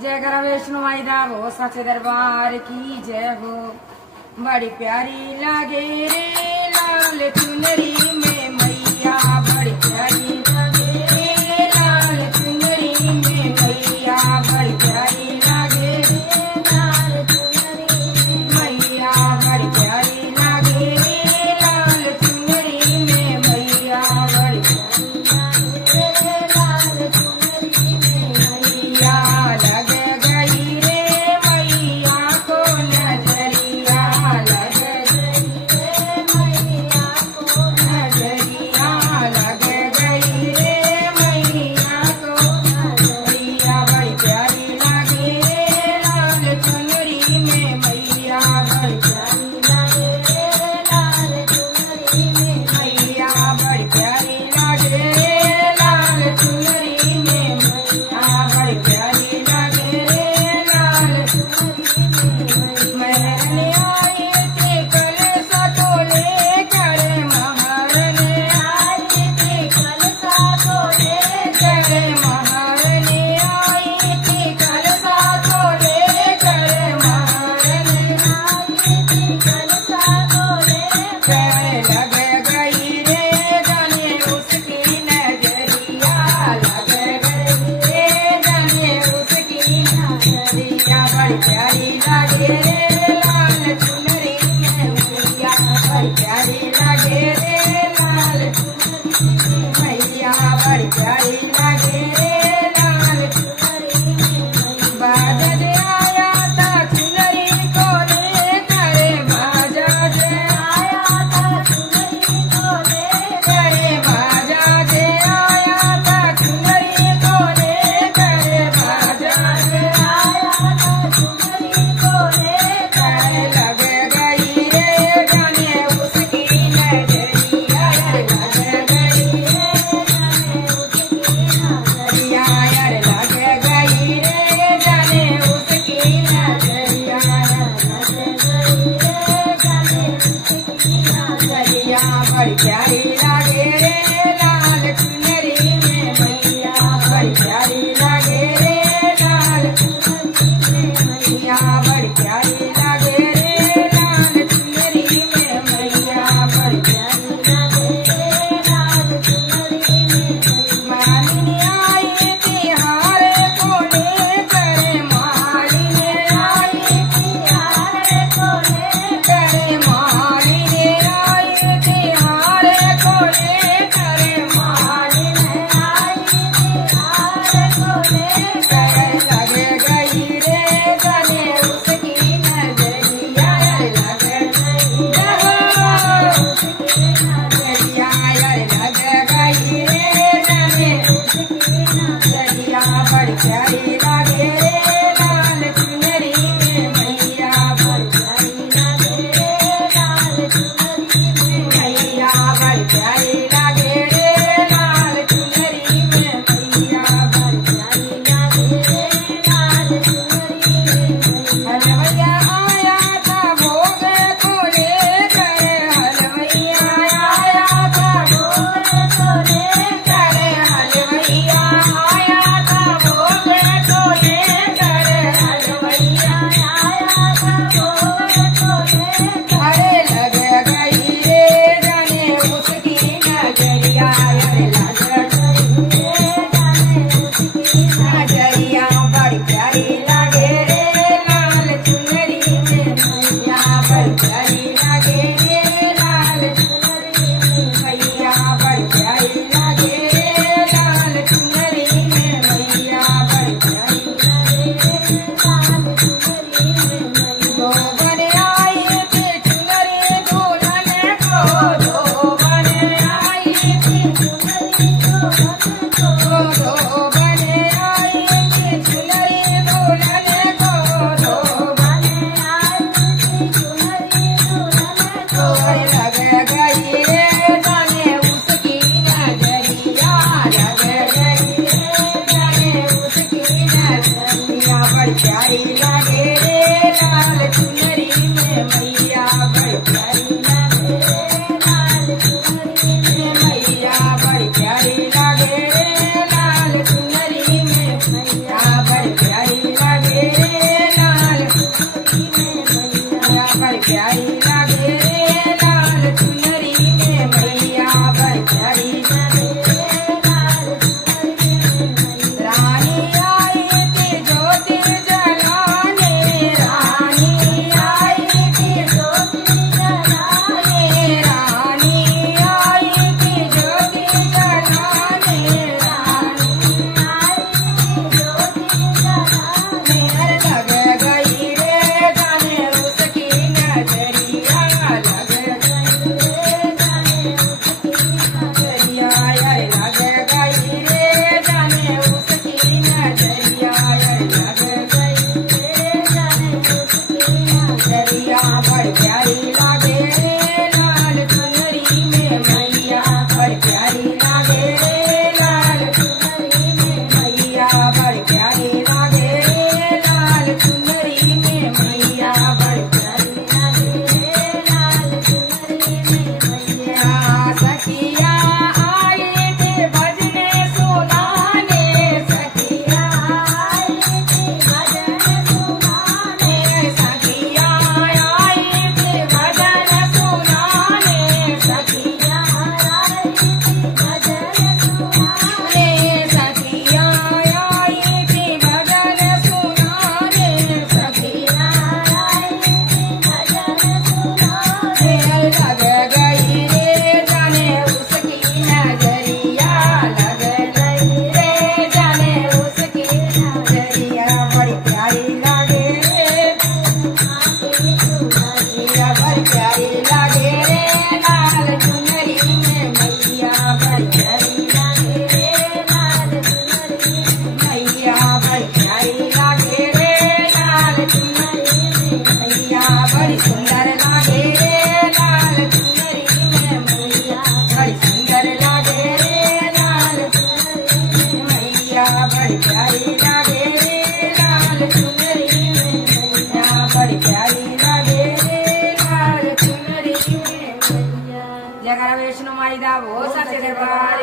जय करा वैष्णो माई दा हो सच्चे दरबार की जय हो। बड़ी प्यारी लागे रे लाल चुनरी में मैया, बड़ी प्यारी लागे रे लाल चुनरी में मैया, बड़ी प्यारी लागे रे लाल चुनरी में मैया, बड़ी प्यारी लागे रे लाल चुनरी में मैया, बड़ी प्यारी लागे रे लाल चुनरी में मैया। प्यारी लागे रे लाल चुनरी में मैया, बड़ी प्यारी। प्यारी लागे रे लाल चुनरी में मैया बड़ी प्यारी लागे रे लाल चुनरी में मैया। जयकारा वैष्णो माई दा वो सच्चे दरबार